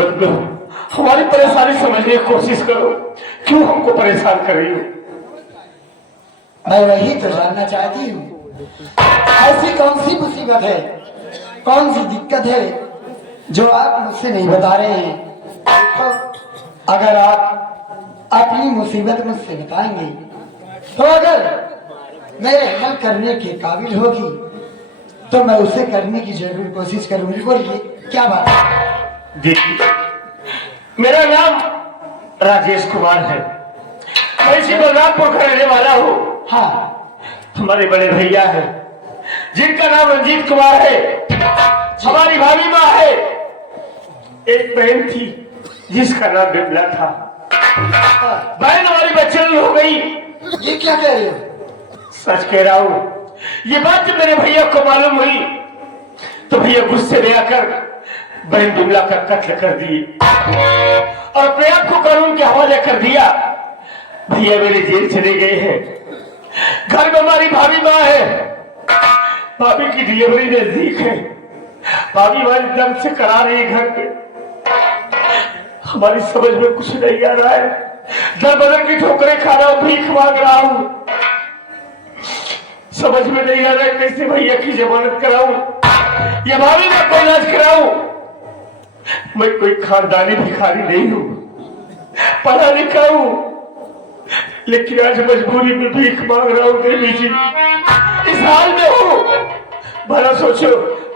मुसीबत में हो, हमारी परेशानी समझने की कोशिश करो। क्यों हमको परेशान कर रही हो? मैं वही तो जानना चाहती हूँ, ऐसी कौन सी मुसीबत है, कौन सी दिक्कत है जो आप मुझसे नहीं बता रहे हैं। तो अगर आप अपनी मुसीबत मुझसे बताएंगे तो अगर मेरे हल करने के काबिल होगी तो मैं उसे करने की जरूर कोशिश करूंगी। बोलिए क्या बात है? देखिए, मेरा नाम राजेश कुमार है, मैं इसी बलरामपुर का रहने वाला हूँ। हाँ, हमारे बड़े भैया हैं जिनका नाम रंजीत कुमार है, हमारी भाभी माँ है, एक बहन थी जिसका नाम बिमला था। बहन हमारी बच्चन हो गई। ये क्या कह रहे हो? सच कह रहा हूँ। ये बात जब मेरे भैया को मालूम हुई तो भैया गुस्से में आकर बहन बिमला का कत्ल कर दिए और अपने आप को कानून के हवाले कर दिया। भैया मेरे जेल चले गए हैं। घर में हमारी भाभी माँ है, भाभी की डिलीवरी नजदीक है, भाभी हमारी दम से करा रही है घर पे। हमारी समझ में कुछ नहीं आ रहा है, दर बदर की ठोकरें खा रहा हूं, भीख मांग रहा हूं। समझ में नहीं आ रहा है कैसे भैया की जमानत कराऊं या भाभी का कोई इलाज कराऊं। मैं कोई खानदानी भिखारी नहीं हूं, पढ़ा लिखा हूं, लेकिन आज मजबूरी में भीख मांग रहा हूं। देवी जी, इस हाल में हूं, भला सोचो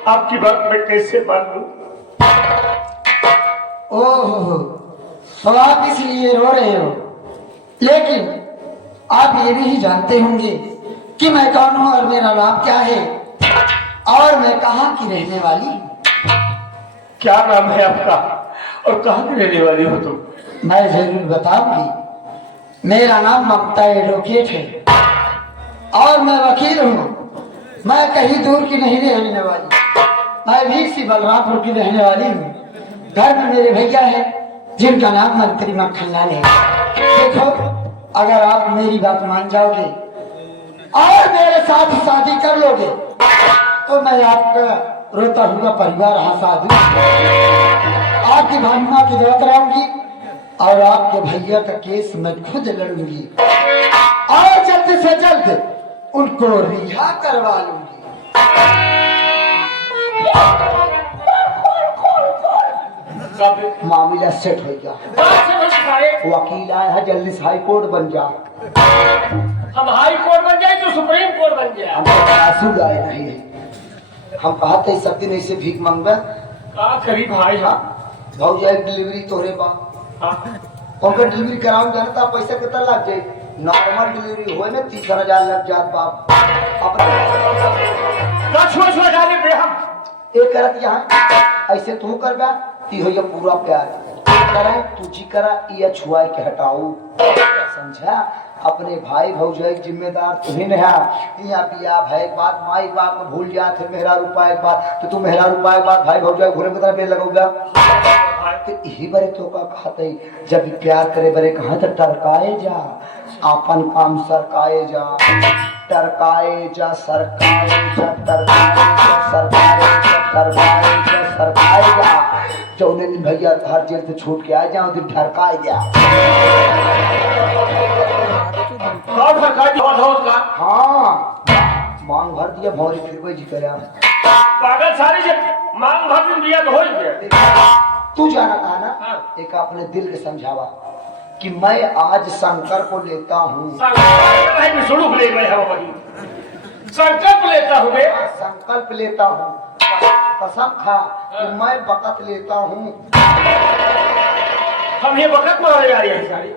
आपकी बात मैं कैसे मान लूं। ओहो, तो आप इसलिए रो रहे हो, लेकिन आप ये भी जानते होंगे कि मैं कौन हूँ और मेरा नाम क्या है और मैं कहाँ की रहने वाली हूँ। क्या नाम है आपका और कहाँ की रहने वाली हो तुम? मैं जरूर बताऊंगी। मेरा नाम ममता एडवोकेट है और मैं वकील हूँ। मैं कहीं दूर की नहीं रहने वाली, मैं भी इसी बलरामपुर की रहने वाली हूँ। घर में मेरे भैया है जिनका नाम मंत्री मक्खनलाल है। देखो, अगर आप मेरी बात मान जाओगे और मेरे साथ शादी कर लोगे तो मैं आपका रोता हुआ परिवार हंसा दूं, आपकी भाभी माँ की दवा कराऊंगी और आपके भैया का केस मैं खुद लड़ूंगी और जल्द से जल्द उनको रिहा करवा लूंगी। मामला सेट हो गया, वकील आया है, जल्दी से हाई कोर्ट बन जा। हम हाई कोर्ट बन जाए तो सुप्रीम कोर्ट बन जाए। हम आंसू गाए नहीं, हम कहा थे सब दिन ऐसे भीख मांगबे का करी भाई। हाँ भाव जाए डिलीवरी तोरे बा उनका डिलीवरी कराऊं जाना था, पैसा कितना लग जाए? नॉर्मल डिलीवरी हो ना 30,000 लग जात बाप। एक करत यहाँ ऐसे तू कर बा ती हो पूरा प्यार करे तू जी करा या छुआई के हटाऊ, समझा? अपने भाई भौजाई जिम्मेदार तुम्हें है। यहाँ पिया भाई बात माँ एक बात में भूल गया थे, मेहरा रुपया एक बात तो तू मेहरा रुपया एक बात भाई भौजाई घूरे में तरह बेल लगाऊंगा तो यही बड़े तो का खाते जब प्यार करे बड़े कहा तो टरकाए जा, अपन काम सरकाए जा, टरकाए जा सरकाए जा, टरकाए जा सरकाए जा, टरकाए जा सरकाए जा। चौदह दिन भैया हर जेल से छूट के आ जाओ दिन ठरकाए जा। हाँ, मांग भर दिया भौरी फिर जी करे पागल सारी जब मांग भर दिया तो हो गया। तू जाना था ना। हाँ। एक अपने दिल के समझावा कि मैं आज शंकर को लेता हूँ, संकल्प लेता हूँ, संकल्प लेता हूँ, कसम खा कि मैं बकत लेता हूँ। हम ये बकत मारे जा रही है सारी।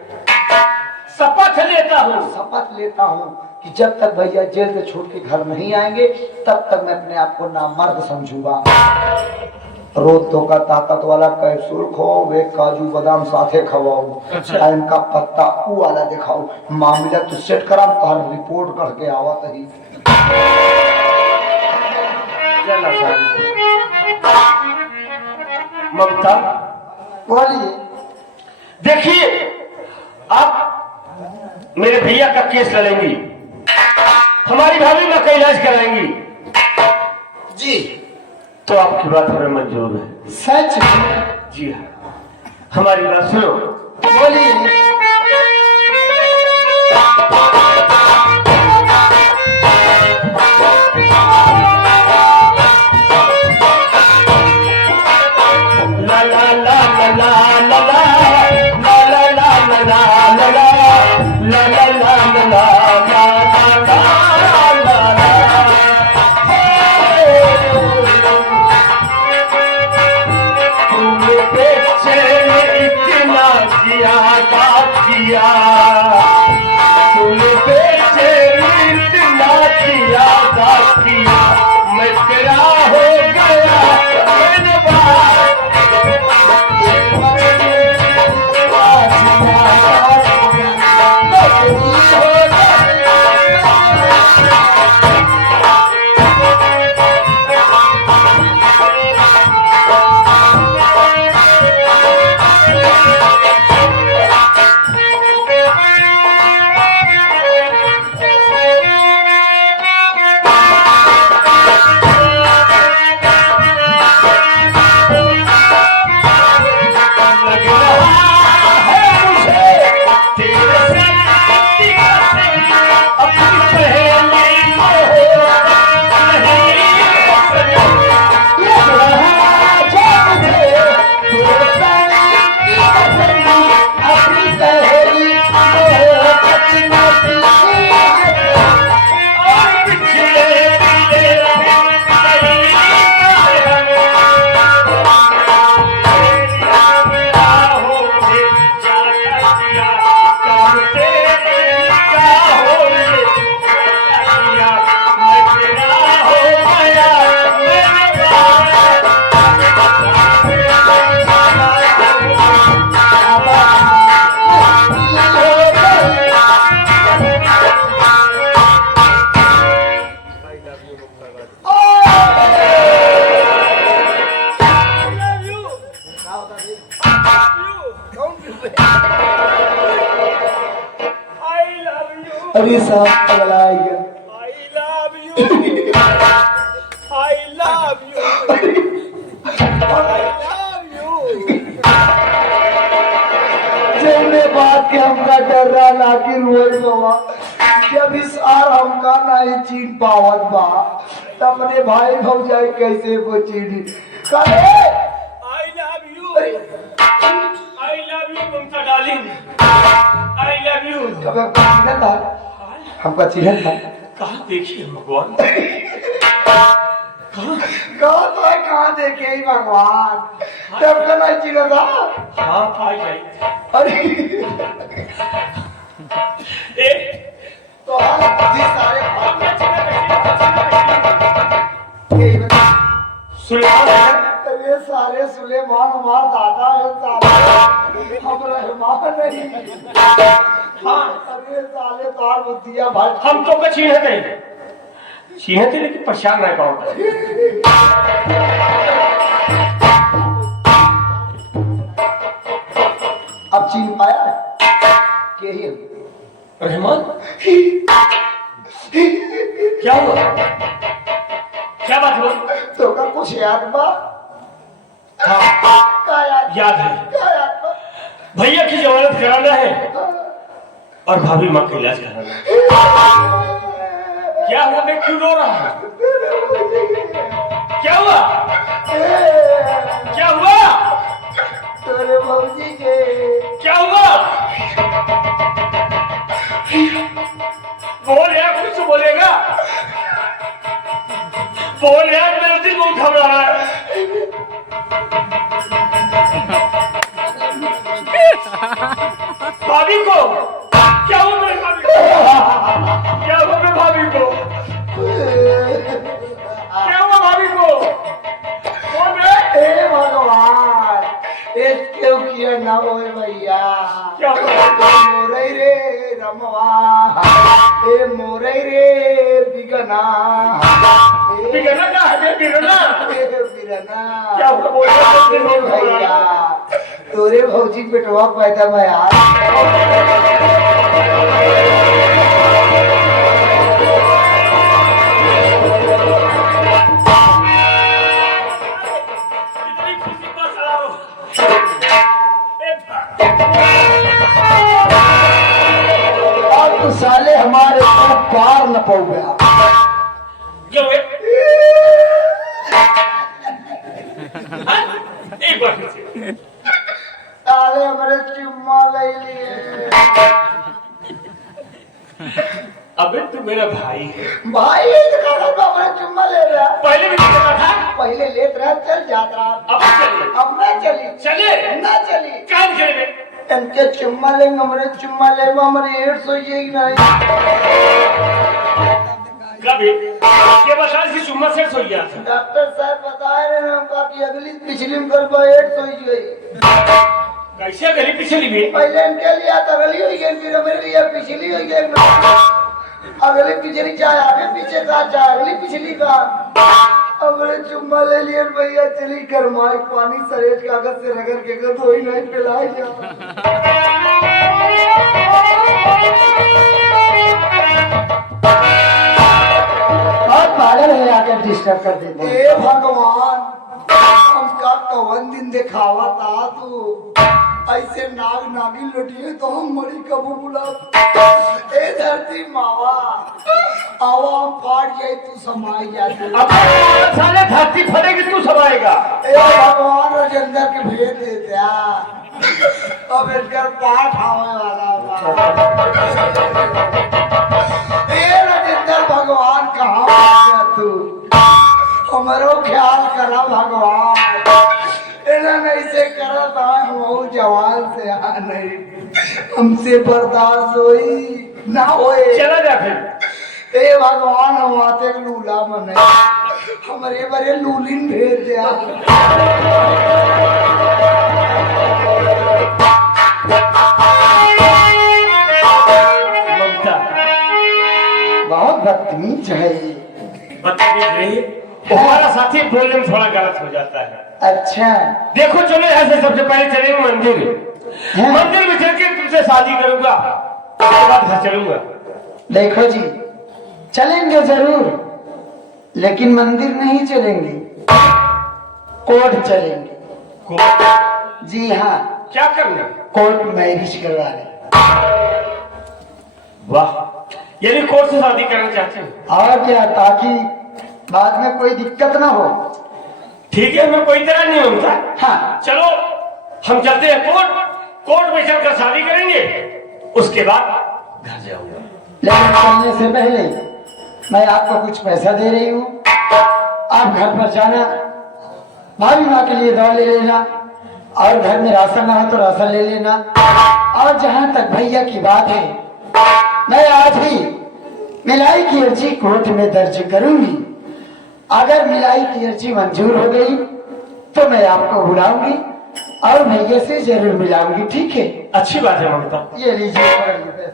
शपथ लेता हूँ, शपथ लेता हूँ कि जब तक भैया जेल से छूट के घर नहीं आएंगे तब तक मैं अपने आप को नामर्द समझूंगा। रोज तो का ताकत वाला कैप्सूल खाओ, वे काजू बादाम साथे खवाओ, अच्छा। इनका पत्ता ऊ वाला दिखाओ, मामला तो सेट करा तो रिपोर्ट करके आवत ही। ममता बोलिए। देखिए, आप मेरे भैया का केस लड़ेंगी, हमारी भाभी माँ का इलाज कराएंगी जी, तो आपकी बात हमें मंजूर है। सच? जी हाँ। हमारी बात सुनो। बोलिए। ला ला ला ला ला ला ला ला ला ला ला ला ला ला ला ला ला तूने पेचे इतना किया तूने पेचे इतना किया मैं तेरा हो गया मैंने बात अरे साहब पगला गया। I love you. जौने बात के हमका डर रहा लागी रोज बाबा जब इस आर हमका नहीं चीन पावत बा त अपने भाई भौजाई कैसे वो चीनी करे। I love you. I love you, Mamata darling. I love you. कब हमका चिन्हत था हमका चिन्हत था कहाँ देखिए भगवान कहाँ देखे ही भगवान तब का नहीं चिन्हत था। हाँ पाई जाई अरे ए तो जी सारे सुलेमान ये सारे सुलेमान हमार दादा है सारे हम रहमान नहीं। हाँ अरे साले तार बुद्धिया भाई हम तो का छीने थे लेकिन परेशान रह पाओ अब चीन पाया के ही रहमान क्या हुआ क्या बात हुआ तो का कुछ याद बा। हाँ का याद है क्या याद बा। भैया की जमानत कराना है और भाभी माँ का इलाज कराना है। क्या हुआ मैं क्यों रो रहा हूँ क्या हुआ क्या हुआ तेरे भौजी के क्या हुआ बोल यार कुछ बोलेगा बोल यार मेरा दिल बहुत घबरा रहा है भाभी को क्या हुआ मेरे भाभी को क्या हुआ मेरे भाभी को क्या हुआ भाभी को बोल रे ए भगवान इस क्यों किया ना होए भैया क्या हुआ मोरई रे रमवा ए मोरई रे बिगना बिगड़ना क्या है बिगड़ना बिगना क्या हुआ बोल रहे भैया तोरे भौजी बेटवा पैदा में यार इतनी खुशी का सलाम साले हमारे को पार न पौ गया। जो है हाँ? एक बार फिर से। साले हमारे चुम्मा ले लिए। अबे तू मेरा भाई है। भाई हमारे चुम्मा ले रहा। पहले भी कहता था, पहले लेत रहा, चल जात रहा। अब चलिए। अब ना चली। चले ना चली। काम खेले इनके चुम्मा लेंगे, हमारे चुम्मा लेंगे, हमारे 150 ये नहीं। कभी के बसाल की चुम्मा से सोई गया था। डॉक्टर साहब बता रहे हैं हमका कि अगली पिछली में करबा 150 ही गई। कैसे गली पिछली भी पहले इनके लिए तो अगली हुई गई, फिर हमारे लिए पिछली हुई गई। अगली पिछली चाहे आगे पीछे का, चाहे अगली पिछली का। हमारे चुम्मा ले लिए भैया, चली गरमाई पानी सरेज कागज से रगड़ के कर धोई नहीं पिलाई जा। और पागल है आकर डिस्टर्ब कर देते। ए भगवान, हमका कवन दिन दिखावा था तू ऐसे नाग नागी लुटिए तो हम मरी कबू बुला। ए धरती मावा, आवा फाट जाए तू समाई जाती। अब साले धरती फटेगी तू समाएगा। ए भगवान राजेंद्र के भेज देते अब इनकर पाठ आने वाला ए राजेंद्र भगवान कहाँ गया तू? हमारो ख्याल करा भगवान। इन्होंने ऐसे करा था, हम जवान से आ नहीं, हमसे बर्दाश्त होई ना होए। चला जा फिर। ए भगवान, हम आते लूला मने, हमारे बड़े लूलिन भेज दिया। ममता बहुत बदतमीज है। बदतमीज नहीं, हमारा साथी बोलने में थोड़ा गलत हो जाता है। अच्छा देखो चलो ऐसे सबसे पहले चलेंगे मंदिर। है? मंदिर में चल के तुमसे शादी करूंगा, उसके बाद घर चलूंगा। देखो जी, चलेंगे जरूर, लेकिन मंदिर नहीं चलेंगे, कोर्ट चलेंगे। जी हाँ, क्या करना? कोर्ट मैरिज करवाने। वाह, यानी कोर्ट से शादी करना चाहते हो? और क्या, ताकि बाद में कोई दिक्कत ना हो। ठीक है, मैं कोई तरह नहीं होता। हाँ, चलो हम चलते हैं कोर्ट। कोर्ट में चलकर शादी करेंगे, उसके बाद घर जाऊंगा। लेकिन चलने से पहले मैं आपको कुछ पैसा दे रही हूँ। आप घर पर जाना, भाभी माँ के लिए दवा ले लेना, और घर में राशन ना हो तो राशन ले लेना। और जहाँ तक भैया की बात है, मैं आज ही मिलाई की अर्जी कोर्ट में दर्ज करूंगी। अगर मिलाई की अर्जी मंजूर हो गई तो मैं आपको बुलाऊंगी और भैया से जरूर मिलाऊंगी। ठीक है? अच्छी बात है ममता। ये लीजिए पैसे।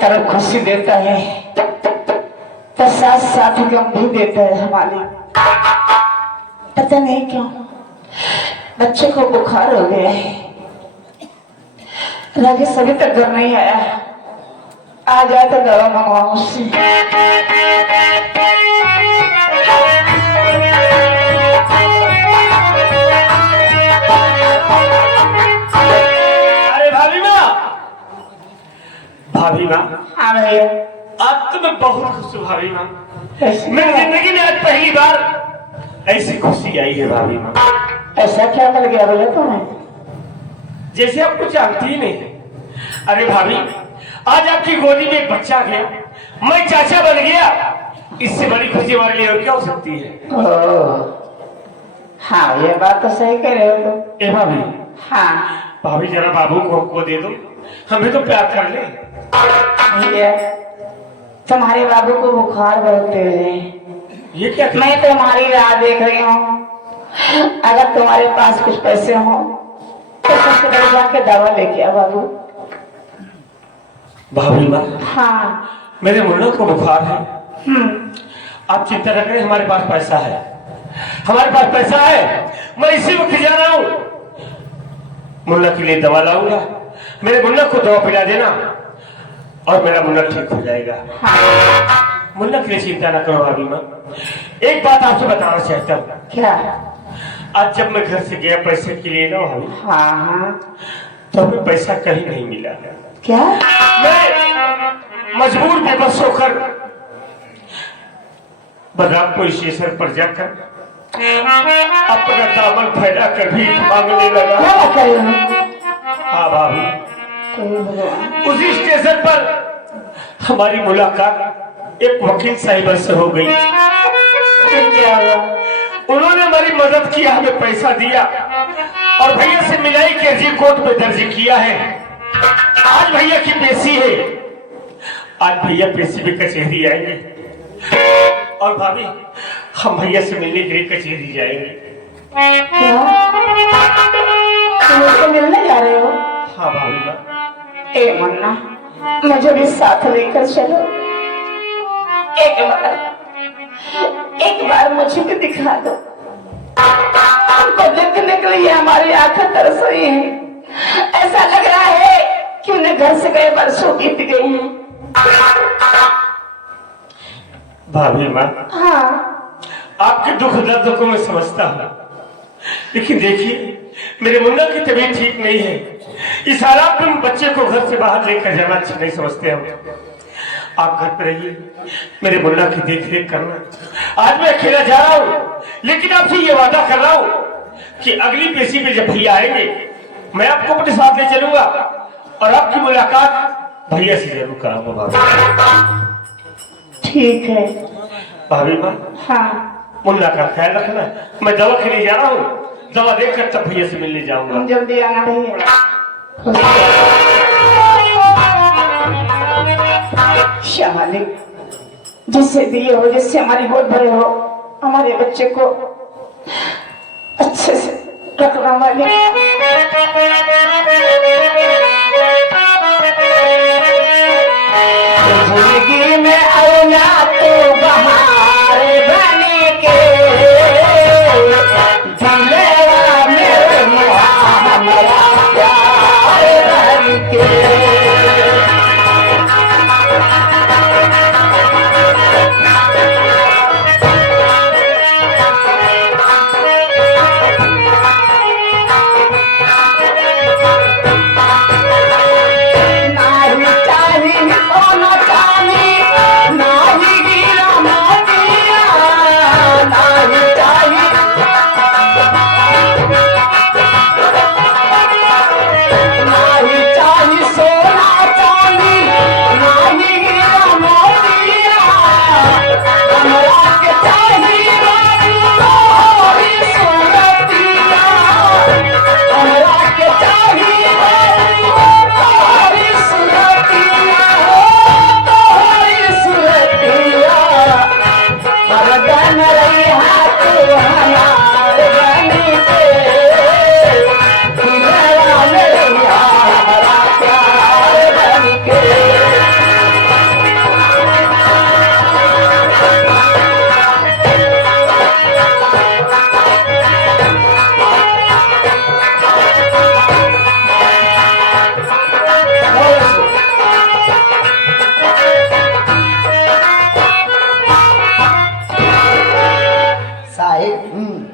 तरफ खुशी देता है तो साथ साथ गम भी देता है हमारे। पता नहीं क्यों बच्चे को बुखार हो गया है। राजेश अभी तक घर नहीं आया, आ जाए तो दवा मंगवाऊं उससे। अरे भाभी माँ, भाभी माँ, हाँ भैया। आज तो मैं बहुत खुश हूँ भाभी माँ। ऐसी मेरी जिंदगी में आज पहली बार ऐसी खुशी आई है भाभी माँ। ऐसा क्या मिल गया भैया तुम्हें? जैसे आप कुछ जानती ही नहीं। अरे भाभी, आज आपकी गोदी में एक बच्चा गया, मैं चाचा बन गया। इससे बड़ी खुशी हमारे लिए और क्या हो सकती है? हाँ ये बात तो सही कह रहे हो तुम। ए भाभी, हाँ भाभी जरा बाबू को हमको दे दो, हमें तो प्यार कर ले। भैया तुम्हारे बाबू को बुखार बहुत तेज है। ये क्या? मैं तुम्हारी राह देख रही हूँ। अगर तुम्हारे पास कुछ पैसे हो तो सबसे पहले जाके दवा लेके आ बाबू। भाभी माँ, हाँ। मेरे मुन्ना को बुखार है। आप चिंता न करें, हमारे पास पैसा है, हमारे पास पैसा है। मैं इसी वक्त जा रहा हूँ, मुन्ना के लिए दवा लाऊंगा। मेरे मुन्ना को दवा पिला देना और मेरा मुन्ना ठीक हो जाएगा। हाँ। मुन्ना के लिए चिंता न करो भाभी माँ। एक बात आपसे बताना चाहता हूँ। क्या? आज जब मैं घर से गया पैसे के लिए ना भाभी, हाँ हाँ। तो हमें पैसा कहीं नहीं मिला। क्या? मैं मजबूर बेबस होकर बलरामपुर स्टेशन पर जाकर अपना दामन फैला कर भी मांगने लगा। क्या कर रहे हो? हाँ भाभी, उसी स्टेशन पर हमारी मुलाकात एक वकील साहिबा से हो गई। क्या हुआ? उन्होंने हमारी मदद किया, हमें पैसा दिया और भैया से मिलाई के अर्जी कोर्ट में दर्ज किया है। आज भैया की पेशी है, आज भैया पेशी में कचहरी आएंगे और भाभी हम भैया से मिलने के लिए कचहरी जाएंगे। क्या? तुम उसको मिलने जा रहे हो? हाँ भाभी माँ। ए मुन्ना, मुझे भी साथ लेकर चलो। एक बार मुझे भी दिखा दो। उनको देखने के लिए हमारी आंखें तरस रही हैं। ऐसा लग रहा है कि उन्हें घर से गए वर्षों बीत गए हैं। भाभी माँ, हाँ। आपके दुख दर्द को मैं समझता हूँ, लेकिन देखिए मेरे मुन्ना की तबीयत ठीक नहीं है। इस हालात में बच्चे को घर से बाहर लेकर जाना अच्छा नहीं समझते हम। आप घर पर रहिए, मेरे मुन्ना की देख रेख करना। आज मैं अकेला जा रहा हूँ, लेकिन आपसे ये वादा कर रहा हूँ कि अगली पेशी में जब भैया आएंगे मैं आपको अपने साथ ले चलूंगा और आपकी मुलाकात भैया से जरूर कराऊंगा। ठीक है भाभी माँ, हाँ। मुन्ना का ख्याल रखना। मैं दवा के लिए जा रहा हूँ, दवा देखकर तब भैया से मिलने जाऊंगा। तुम जल्दी आना भैया। शालिक, जिससे दिए हो, जिससे हमारी गोद भरे हो, हमारे बच्चे को अच्छे से रखना वाले। जिंदगी में आना तो बहार बन के दिलवा मेरे हमारा प्यार बन के।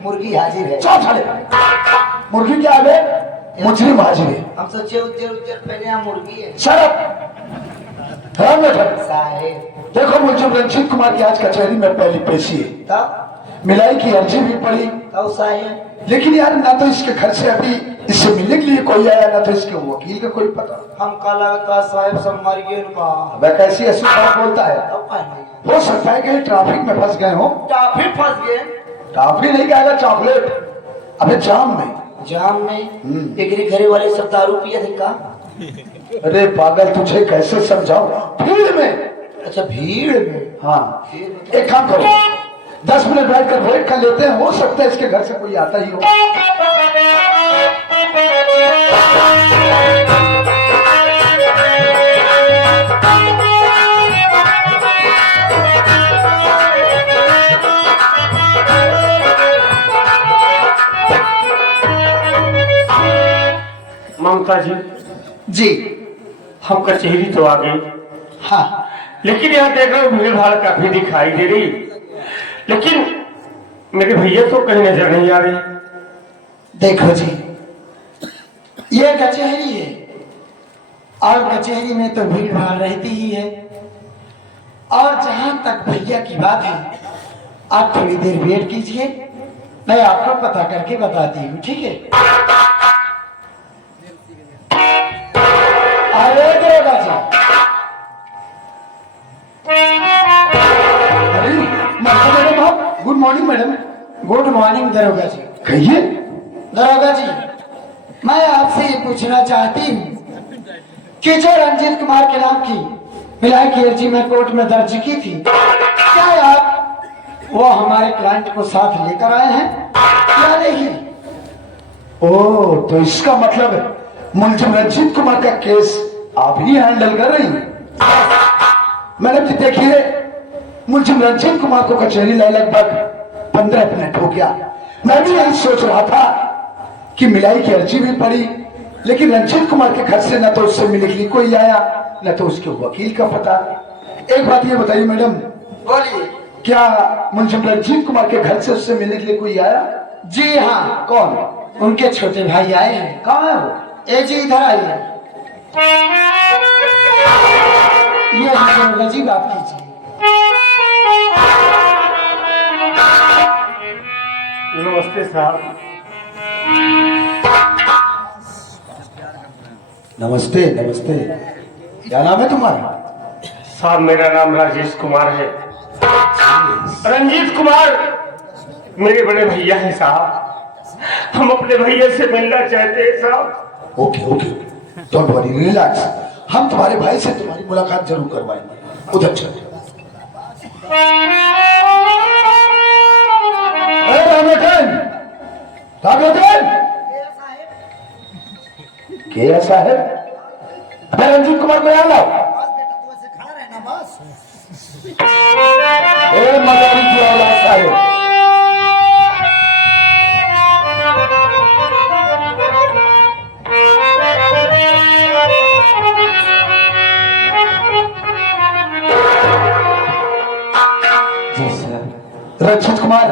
मुर्गी हाजिर है। चौथ साले मुर्गी क्या है? मुजरिम हाजिर है। हम सोचे उज्जर उज्जर पहले यहाँ मुर्गी है। शरफ हाँ बेटा, साहेब देखो मुझे रंजीत कुमार की आज कचहरी में पहली पेशी है। तब मिलाई की अर्जी भी पड़ी, साहेब लेकिन यार ना तो इसके घर से अभी इससे मिलने के लिए कोई आया, ना तो इसके वकील का कोई पता। हमका लगता साहेब सब मर गए उनका। वह कैसी ऐसी बात बोलता है? तब पहले हो सकता है कहीं ट्रैफिक में फंस गए हो। टाफी फंस गए। टॉफी नहीं कहेगा, चॉकलेट। अबे जाम में। जाम में एक घरे वाले सब दारू पिए थे का? अरे पागल, तुझे कैसे समझाऊं? भीड़ में। अच्छा भीड़ में। हाँ, एक काम करो, 10 मिनट बैठ कर वेट कर लेते हैं, हो सकता है इसके घर से कोई आता ही हो। ममता जी, जी हम कचहरी तो आ गए, हाँ लेकिन यहाँ देख रहे हो भीड़ भाड़ काफी दिखाई दे रही, लेकिन मेरे भैया तो कहीं नजर नहीं आ रहे। देखो जी, ये कचहरी है और कचहरी में तो भीड़ भाड़ रहती ही है। और जहां तक भैया की बात है, आप थोड़ी देर वेट कीजिए, मैं आपको पता करके बताती हूँ, ठीक है? अरे दरोगा जी, अरे मैडम, आप good morning madam. Good morning दरोगा जी। कहिए। दरोगा जी, मैं आपसे ये पूछना चाहती हूँ कि जो रंजीत कुमार के नाम की मिलाई की अर्जी में कोर्ट में दर्ज की थी, क्या आप वो हमारे क्लाइंट को साथ लेकर आए हैं या नहीं? ओ, तो इसका मतलब मुलजिम रंजीत कुमार का केस आप ही हैंडल कर रही हैं। मैडम जी देखिए, मुलजिम रंजीत कुमार को कचहरी लाए लगभग 15 मिनट हो गया। मैं भी यही सोच रहा था कि मिलाई की अर्जी भी पड़ी, लेकिन रंजीत कुमार के घर से न तो उससे मिलने के लिए कोई आया, न तो उसके वकील का पता। एक बात ये बताइए मैडम, बोलिए। क्या मुलजिम रंजीत कुमार के घर से उससे मिलने के लिए कोई आया? जी हाँ, कौन? उनके छोटे भाई आए हैं। कहाँ है वो? ए जी इधर आइए। ये दरोगा जी बात कीजिए। नमस्ते साहब। नमस्ते नमस्ते। क्या नाम है तुम्हारा? साहब मेरा नाम राजेश कुमार है। रंजीत कुमार मेरे बड़े भैया हैं साहब, हम अपने भैया से मिलना चाहते हैं साहब। Okay okay, don't worry, relax. हम तुम्हारे भाई से तुम्हारी मुलाकात जरूर करवाएंगे। उधर चलो। क्या ऐसा है? मैं रंजीत कुमार को यहाँ लाओ। ए मदारी की औलाद साहब, रंजीत कुमार,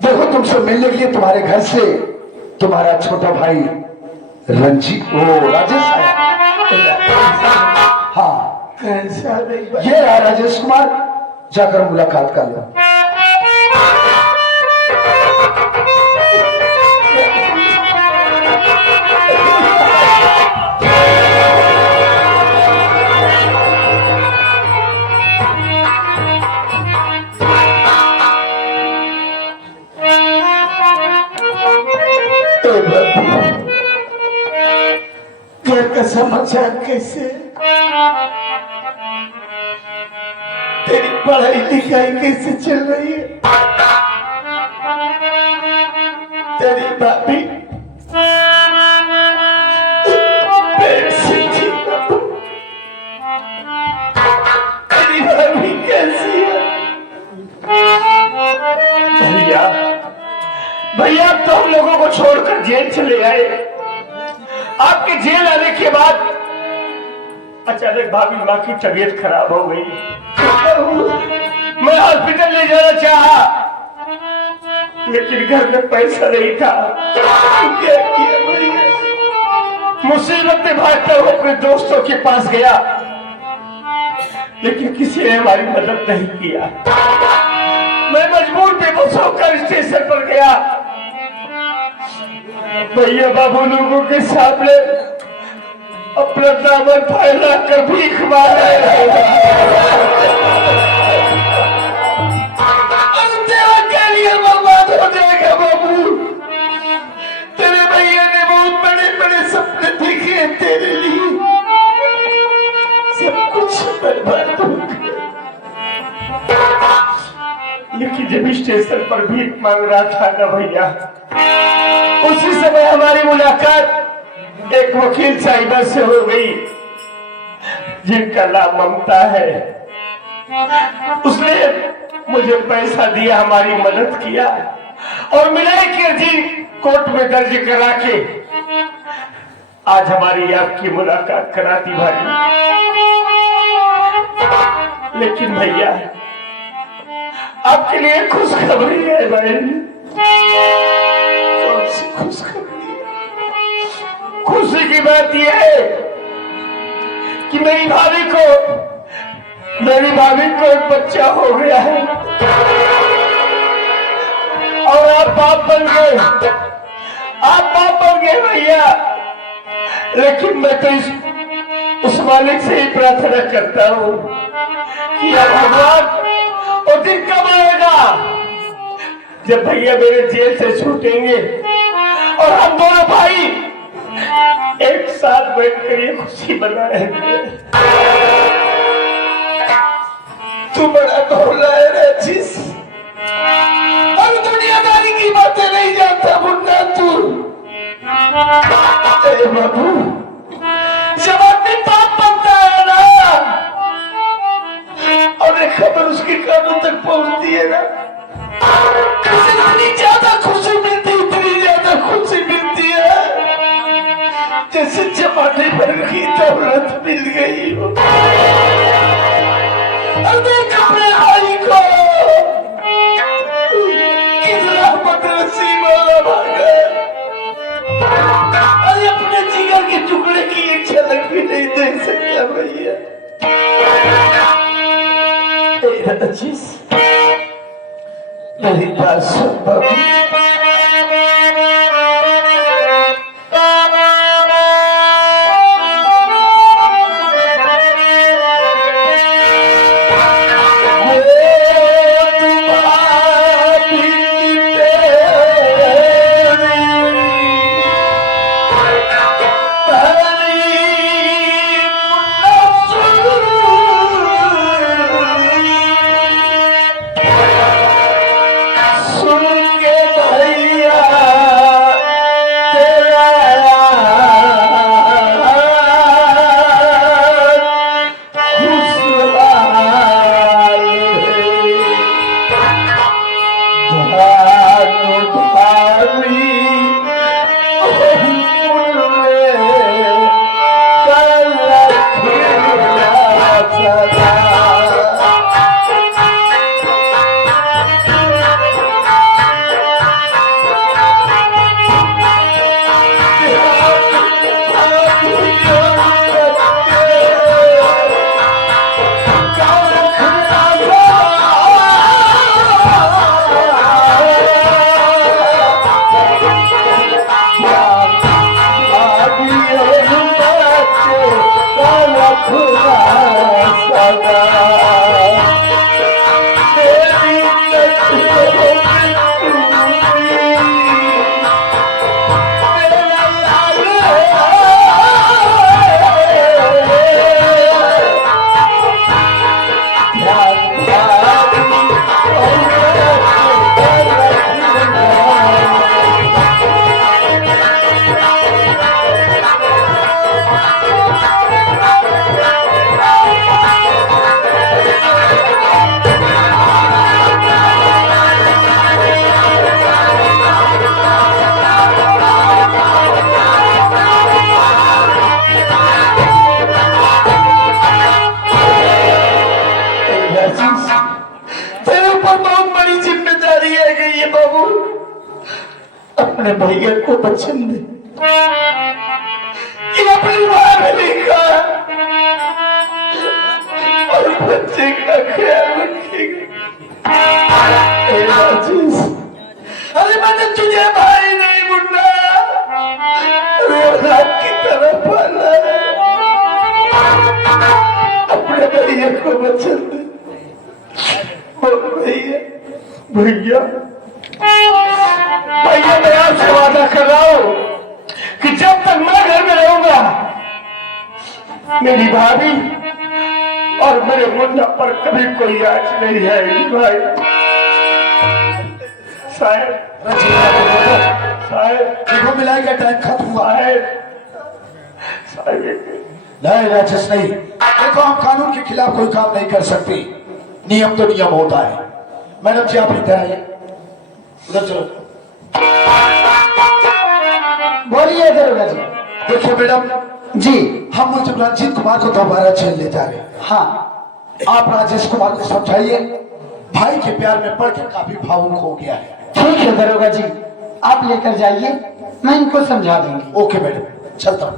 देखो तुमसे मिलने के लिए तुम्हारे घर से तुम्हारा छोटा भाई रंजीत राजेश आया। हाँ, ये रहा राजेश कुमार, जाकर मुलाकात कर लो। घर का समाचार कैसे? तेरी पढ़ाई लिखाई कैसे चल रही है? तेरी भाभी पेट से ठीक है? तेरी भाभी कैसी है? भैया भैया अब तो हम लोगों को छोड़कर जेल चले आए। आपके जेल आने के बाद अचानक भाभी माँ की तबीयत खराब हो गई। मैं हॉस्पिटल ले जाना चाहा, लेकिन लेकिन घर में पैसा नहीं था। क्या किया भैया? मुसीबत में भागता हुआ अपने दोस्तों के पास गया, लेकिन किसी ने हमारी मदद नहीं किया। मैं मजबूर बेबस होकर स्टेशन पर गया। भैया बाबू लोगों के सामने अपना दामन फैला कर भीख मांगा। तेरा करियर बर्बाद हो जाएगा बाबू। तेरे भैया ने बहुत बड़े बड़े सपने देखे तेरे लिए, सब कुछ बर्बाद हो गया। लेकिन जब स्टेशन पर भीख मांग रहा था ना भैया, उसी समय हमारी मुलाकात एक वकील साहिबा से हो गई, जिनका नाम ममता है। उसने मुझे पैसा दिया, हमारी मदद किया और मिलाई की अर्जी कोर्ट में दर्ज करा के आज हमारी आपकी मुलाकात कराती भाई। लेकिन भैया आपके लिए खुशखबरी है भाई। कौन सी खुशखबरी? खुशी की बात यह है कि मेरी भाभी को एक बच्चा हो गया है और आप बाप बन गए भैया। लेकिन मैं तो उस मालिक से ही प्रार्थना करता हूँ कि अब भगवान और दिन कब आएगा जब भैया मेरे जेल से छूटेंगे और हम दोनों भाई एक साथ बैठकर ये खुशी मनाएंगे। तू बड़ा भोला है रचिस, अब दुनियादारी की बातें नहीं जानता मुन्ना तू। ए बाबू, जब आदमी पाप बनता है ना और एक खबर उसके कानों तक पहुंचती है ना, इतनी ज्यादा खुशी मिलती है जैसे जमाने भर की दौलत मिल गई हो। देख अपने भाई को कितना बदनसीब वाला भागा, अरे अपने जिगर के टुकड़े की एक झलक भी नहीं देख सकता भैया। मेरी बात सुन बाबू, अपने भैया को वचन दे कि अपनी मां ने लिखा और बच्चे का ख्याल रखेगा। ए राजेश, अरे मैंने तुझे भाई नहीं मुन्ना, औलाद की तरह पाला है। अपने भैया को वचन दे। और भैया भैया भैया मैं आपसे वादा कर रहा हूं कि जब तक मैं घर में रहूंगा मेरी भाभी और मेरे मुन्ना पर कभी कोई आँच नहीं आएगी भाई। शायद देखो मिलाई का टाइम खत्म हुआ है। नहीं राजेश नहीं, देखो हम कानून के खिलाफ कोई काम नहीं कर सकते। नियम तो नियम होता है। मैडम जी आप इधर आइए, उधर चलो। बोलिए दरोगा जी। देखिए मैडम जी हम मुझे रंजीत कुमार को दोबारा जेल ले जा रहे हैं। हाँ आप राजेश कुमार को समझाइए, भाई के प्यार में पड़ के काफी भावुक हो गया है। ठीक है दरोगा जी, आप लेकर जाइए, मैं इनको समझा दूंगी। ओके मैडम, चलता हूँ।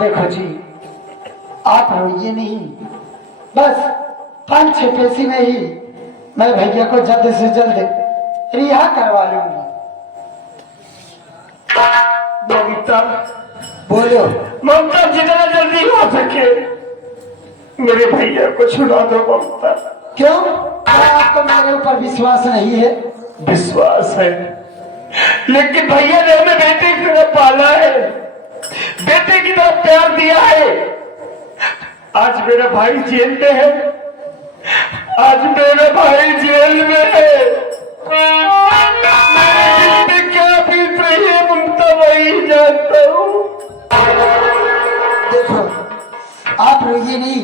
देखो जी, आप रोइए नहीं, बस 5-6 पैसे में ही मैं भैया को जल्द से जल्द रिहा करवा लूंगी। ममता, बोलो। ममता जितना जल्दी हो सके मेरे भैया को छुड़ा दो ममता। क्यों? क्या आपको मेरे ऊपर विश्वास नहीं है? विश्वास है, लेकिन भैया ने हमें बेटे की तरह पाला है, बेटे की तरह प्यार दिया है। आज मेरा भाई जेल में है, आज मेरा भाई जेल में है। मेरे क्या बीत रही है ममता, वही जानता हूँ। देखो, आप रोइए नहीं,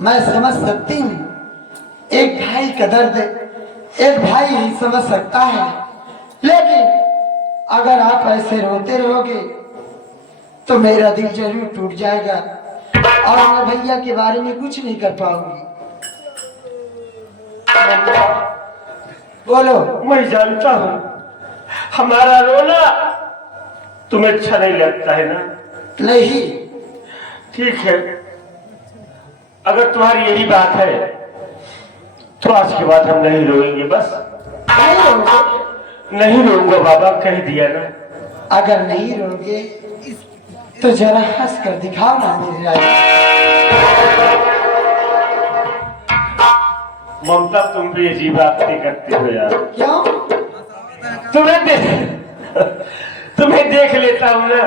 मैं समझ सकती हूँ। एक भाई का दर्द एक भाई ही समझ सकता है, लेकिन अगर आप ऐसे रोते रहोगे तो मेरा दिल जरूर टूट जाएगा और मैं भैया के बारे में कुछ नहीं कर पाऊंगी। बोलो। मैं जानता हूँ हमारा रोना तुम्हें अच्छा नहीं लगता है ना? नहीं। ठीक है, अगर तुम्हारी यही बात है तो आज के बाद हम नहीं रोएंगे। बस नहीं रोगे? नहीं रोऊंगा बाबा, कह दिया ना। अगर नहीं रोगे तो जरा हंस कर दिखाओ ना मेरी रानी। ममता तुम भी अजीब बातें करते हो यार। क्यों? तुम्हें देख लेता हूं ना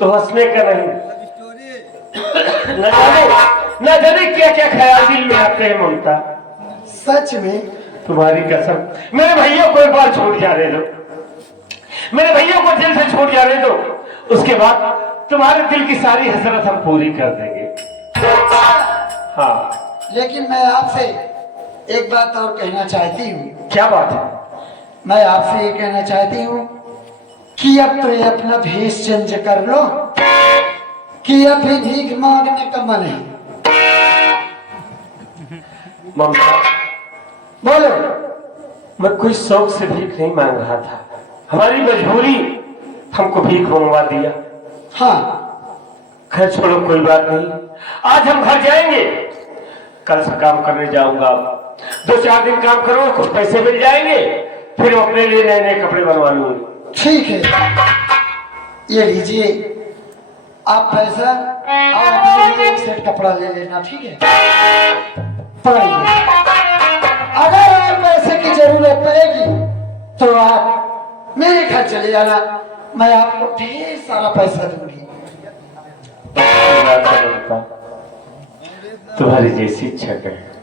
तो हंसने का नहीं, न जाने क्या क्या ख्याल दिल में आते हैं ममता। सच में? तुम्हारी कसम, मेरे भैया को एक बार छोड़ जाने दो, मेरे भैया को दिल से छोड़ जाने दो, उसके बाद तुम्हारे दिल की सारी हसरत हम पूरी कर देंगे। हाँ, लेकिन मैं आपसे एक बात और कहना चाहती हूँ। क्या बात है? मैं आपसे ये कहना चाहती हूँ कि अब तो ये अपना भेष चेंज कर लो, कि अभी भीख मांगने का मन है। ममता, बोलो। मैं कोई शौक से भीख नहीं मांग रहा था, हमारी मजबूरी हमको भीख मंगवा दिया। हाँ, खैर छोड़ो, कोई बात नहीं। आज हम घर जाएंगे, कल से काम करने जाऊंगा। 2-4 दिन काम करूंगा, कुछ पैसे मिल जाएंगे, फिर अपने लिए नए नए कपड़े बनवा लूंगा। ठीक है, ये लीजिए आप पैसा और अपने लिए एक सेट कपड़ा ले लेना। ठीक है, पढ़ाइए। अगर और पैसे की जरूरत पड़ेगी तो आप मेरे घर चले जाना, मैं आपको ढेर सारा पैसा दूंगी। तुम्हारी जैसी इच्छा करें।